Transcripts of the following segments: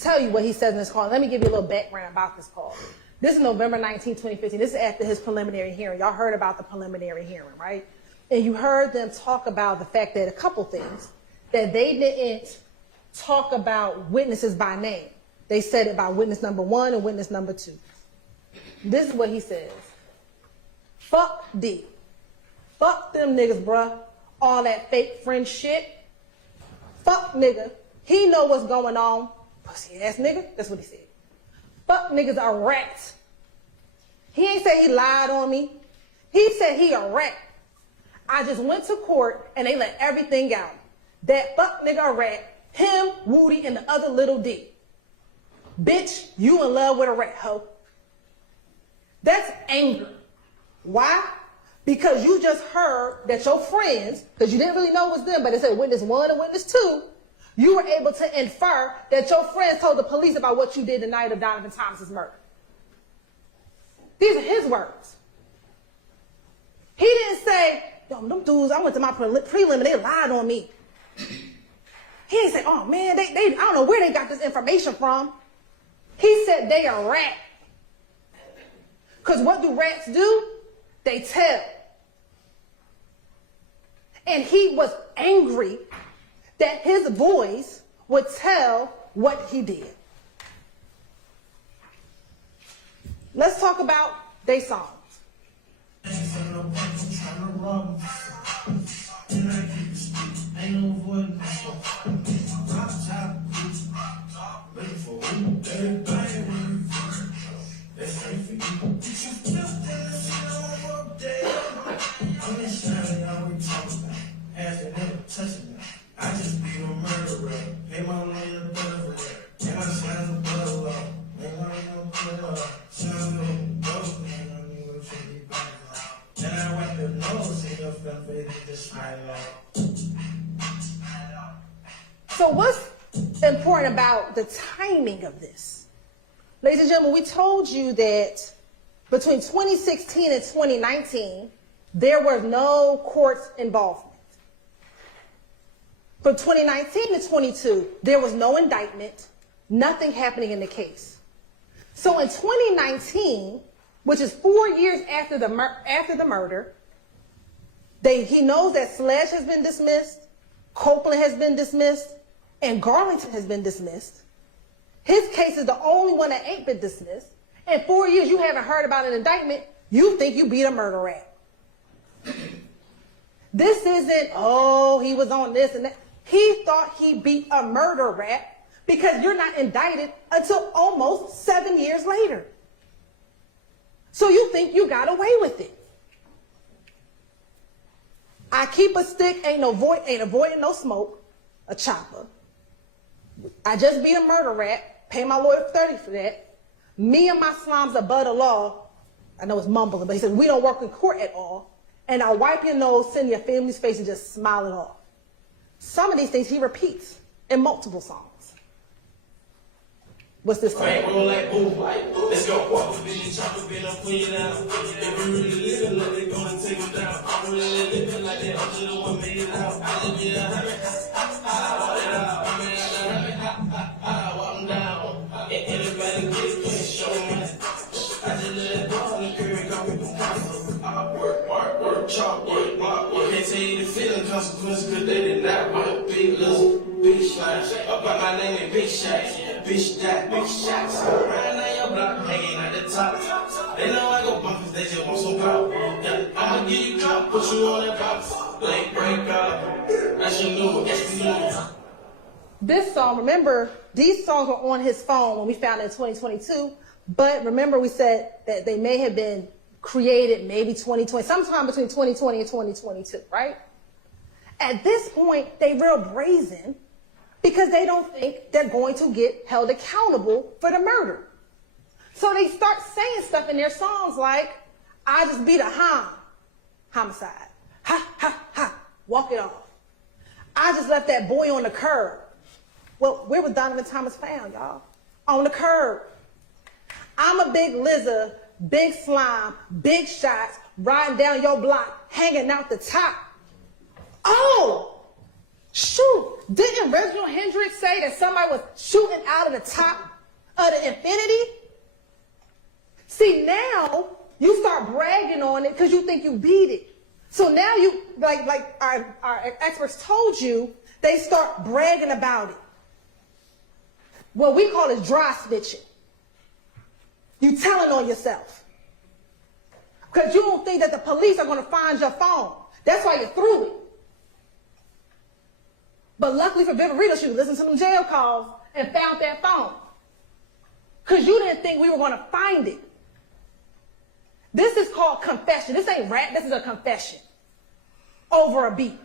tell you what he says in this call. Let me give you a little background about this call. This is November 19, 2015. This is after his preliminary hearing. Y'all heard about the preliminary hearing, right? And you heard them talk about the fact that a couple things, that they didn't talk about witnesses by name. They said it by witness number 1 and witness number 2. This is what he says. Fuck D. Fuck them niggas, bruh. All that fake friend shit. Fuck nigga. He know what's going on. Pussy ass nigga. That's what he said. Fuck niggas are rats. He ain't say he lied on me. He said he a rat. I just went to court and they let everything out. That fuck nigga a rat. Him, Woody, and the other little D. Bitch, you in love with a rat, hoe. That's anger. Why? Because you just heard that your friends, because you didn't really know it was them, but it said witness 1 and witness 2, you were able to infer that your friends told the police about what you did the night of Donovan Thomas's murder. These are his words. He didn't say, yo, them dudes, I went to my prelim and they lied on me. He didn't say, oh man, they I don't know where they got this information from. He said they are rats. Because what do rats do? They tell. And he was angry that his voice would tell what he did. Let's talk about their songs. I just be a murderer. Pay my money to butter. And I shine the butter up. Make my money to butter. Shine the butter. And I need what you be back up. Then I wipe your nose and your fat face just smile out. So what's important about the timing of this? Ladies and gentlemen, we told you that between 2016 and 2019, there was no court involvement. From 2019 to 22, there was no indictment, nothing happening in the case. So in 2019, which is 4 years after the murder, he knows that Sledge has been dismissed, Copeland has been dismissed, and Garlington has been dismissed. His case is the only one that ain't been dismissed. In 4 years, you haven't heard about an indictment. You think you beat a murder rat. This isn't, oh, he was on this and that. He thought he beat a murder rat because you're not indicted until almost 7 years later. So you think you got away with it. I keep a stick, ain't avoiding no smoke, a chopper. I just beat a murder rat, pay my lawyer $30 for that. Me and my slime's above the law. I know it's mumbling, but he said, we don't work in court at all. And I wipe your nose, sit in your family's face, and just smile it off. Some of these things he repeats in multiple songs. What's this song? Let's go. Walk with these choppers, been up, put it down. If you really living, let it go and take them down. I'm really living like that. I'm just the one made it out. I just be a habit. Walk them down. And everybody get clean, show me. I just let it go and the period go with the process. I work, chalk, work, block, work. Can't tell you the feeling consequences, cause they did not work. Big little, big shots. About my name is Big Shots. Bitch that, big shots. Riding on your block, hanging at the top. They know I go bumpers, they just want some pop. Yeah, I'ma give you drop, put you on that box. Like break up, that's your new, that's your new. This song, remember, these songs were on his phone when we found it in 2022. But remember, we said that they may have been created maybe 2020, sometime between 2020 and 2022, right? At this point, they real brazen because they don't think they're going to get held accountable for the murder. So they start saying stuff in their songs like, I just beat a homicide. Ha, ha, ha, walk it off. I just left that boy on the curb. Well, where was Donovan Thomas found, y'all? On the curb. I'm a big lizard, big slime, big shots, riding down your block, hanging out the top. Oh, Shoot, didn't Reginald Hendricks say that somebody was shooting out of the top of the infinity? See, now you start bragging on it because you think you beat it. So now you, like our experts told you, they start bragging about it. What we call is dry snitching. You telling on yourself. Because you don't think that the police are going to find your phone. That's why you threw it. But luckily for Viverito, she listened to them jail calls and found that phone. Because you didn't think we were going to find it. This is called confession. This ain't rap. This is a confession over a beat.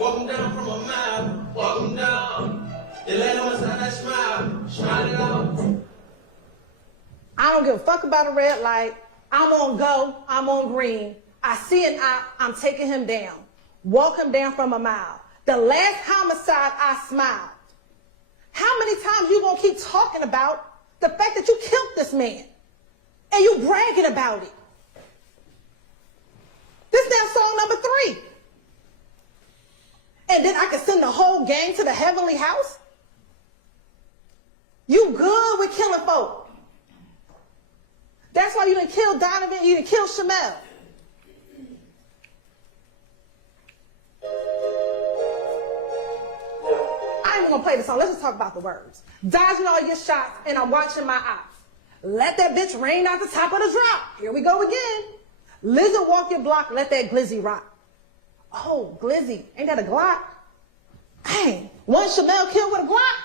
Welcome down from a mile. Welcome down. You let on that smile. Smile it out. I don't give a fuck about a red light. I'm on go. I'm on green. I see an eye. I'm taking him down. Walk him down from a mile. The last homicide, I smiled. How many times you gonna keep talking about the fact that you killed this man? And you bragging about it? This now song number 3. And then I can send the whole gang to the heavenly house? You good with killing folk. That's why you didn't kill Donovan, you didn't kill Shamel. I ain't even gonna play the song. Let's just talk about the words. Dodging all your shots, and I'm watching my eyes. Let that bitch rain out the top of the drop. Here we go again. Lizard walk your block, let that glizzy rock. Oh, glizzy, ain't that a Glock? Dang, one Shamel killed with a Glock?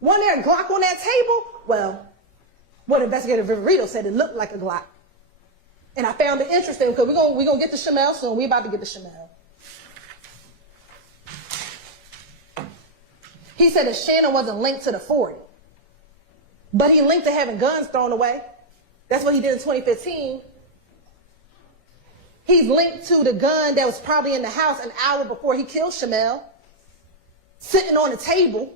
Wasn't there a Glock on that table? Well, what investigator Viverito said it looked like a Glock. And I found it interesting because we're gonna get to Shamel soon. We're about to get to Shamel. He said that Shannon wasn't linked to the 40, but he linked to having guns thrown away. That's what he did in 2015. He's linked to the gun that was probably in the house an hour before he killed Shamel, sitting on the table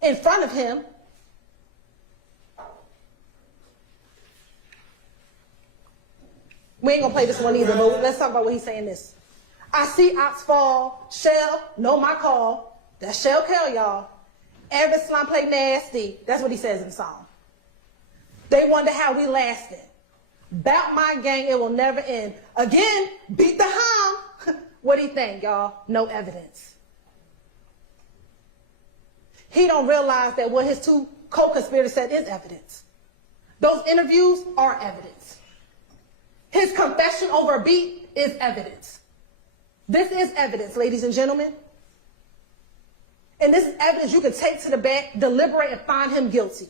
in front of him. We ain't gonna play this one either, but let's talk about what he's saying this. I see ops fall, shell, know my call. That shell kill y'all. Every slime play nasty. That's what he says in the song. They wonder how we lasted. Bout my gang, it will never end. Again, beat the hum. What do you think, y'all? No evidence. He don't realize that what his 2 co-conspirators said is evidence. Those interviews are evidence. His confession over a beat is evidence. This is evidence, ladies and gentlemen. And this is evidence you can take to the back, deliberate, and find him guilty.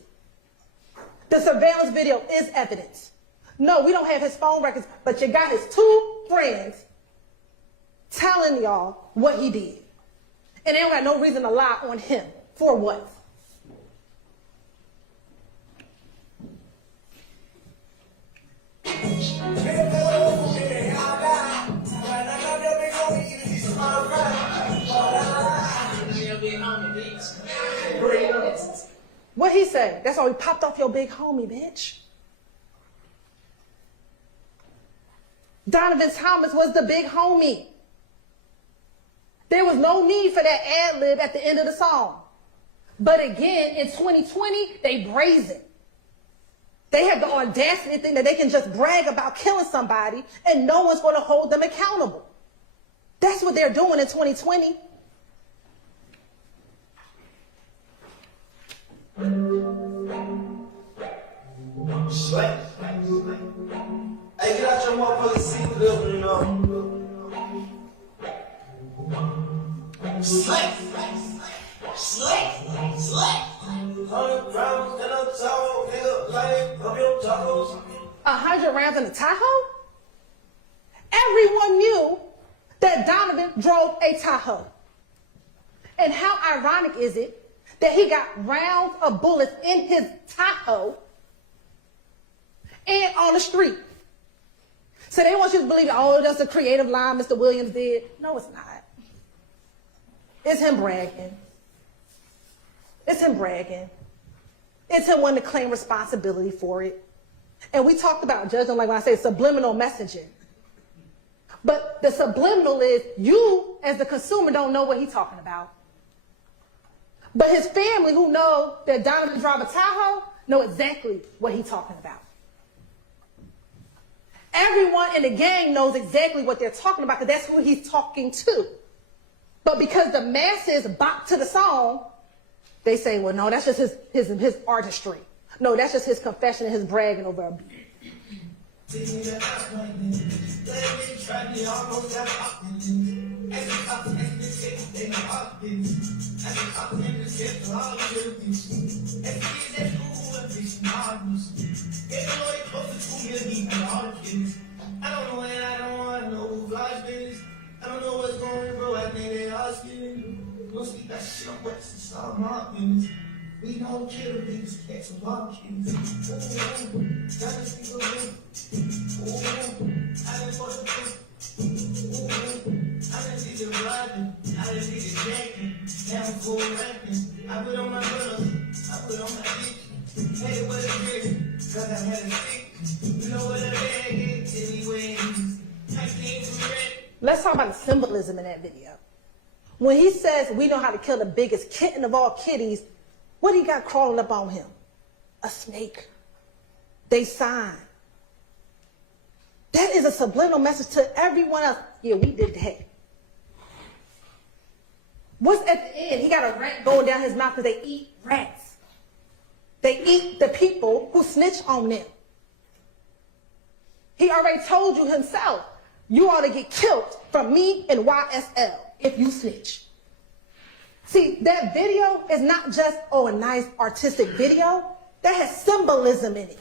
The surveillance video is evidence. No, we don't have his phone records, but you got his 2 friends telling y'all what he did. And they don't got no reason to lie on him. For what? What he say? That's why we popped off your big homie, bitch. Donovan Thomas was the big homie. There was no need for that ad lib at the end of the song. But again, in 2020, they brazen. They have the audacity to think that they can just brag about killing somebody and no one's going to hold them accountable. That's what they're doing in 2020. Slay. Hey, get out your motherfucking seat, little, you know. Slay. Slay. Slay. 100 rounds in a Tahoe, nigga, like, of your tacos. 100 rounds in a Tahoe? Everyone knew that Donovan drove a Tahoe. And how ironic is it that he got rounds of bullets in his Tahoe and on the street? So they want you to believe, oh, that's a creative line Mr. Williams did. No, it's not. It's him bragging. It's him bragging. It's him wanting to claim responsibility for it. And we talked about judging, like when I say subliminal messaging. But the subliminal is you, as the consumer, don't know what he's talking about. But his family, who know that Donovan drive a Tahoe, know exactly what he's talking about. Everyone in the gang knows exactly what they're talking about because that's who he's talking to. But because the masses bop to the song, they say, well, no, that's just his artistry. No, that's just his confession and his bragging over a beat. I don't know and I don't want to know who flies business. I don't know what's going on, bro. I think they all scared. Don't speak that shit on what's inside my business. We don't kill these cats and wild kids. Gotta speak of them. I didn't want to think. I didn't need to riding. I didn't need to jacking. Now I'm full rapping. I put on my brothers. I put on my bitch. Hey, what it is. Cause I had a stick. You know what a bag is anyway. I came to red. Let's talk about the symbolism in that video. When he says we know how to kill the biggest kitten of all kitties, what do you got crawling up on him? A snake. They sign. That is a subliminal message to everyone else. Yeah, we did that. What's at the end? He got a rat going down his mouth because they eat rats. They eat the people who snitch on them. He already told you himself, you ought to get killed from me and YSL if you snitch. See, that video is not just, oh, a nice artistic video. That has symbolism in it.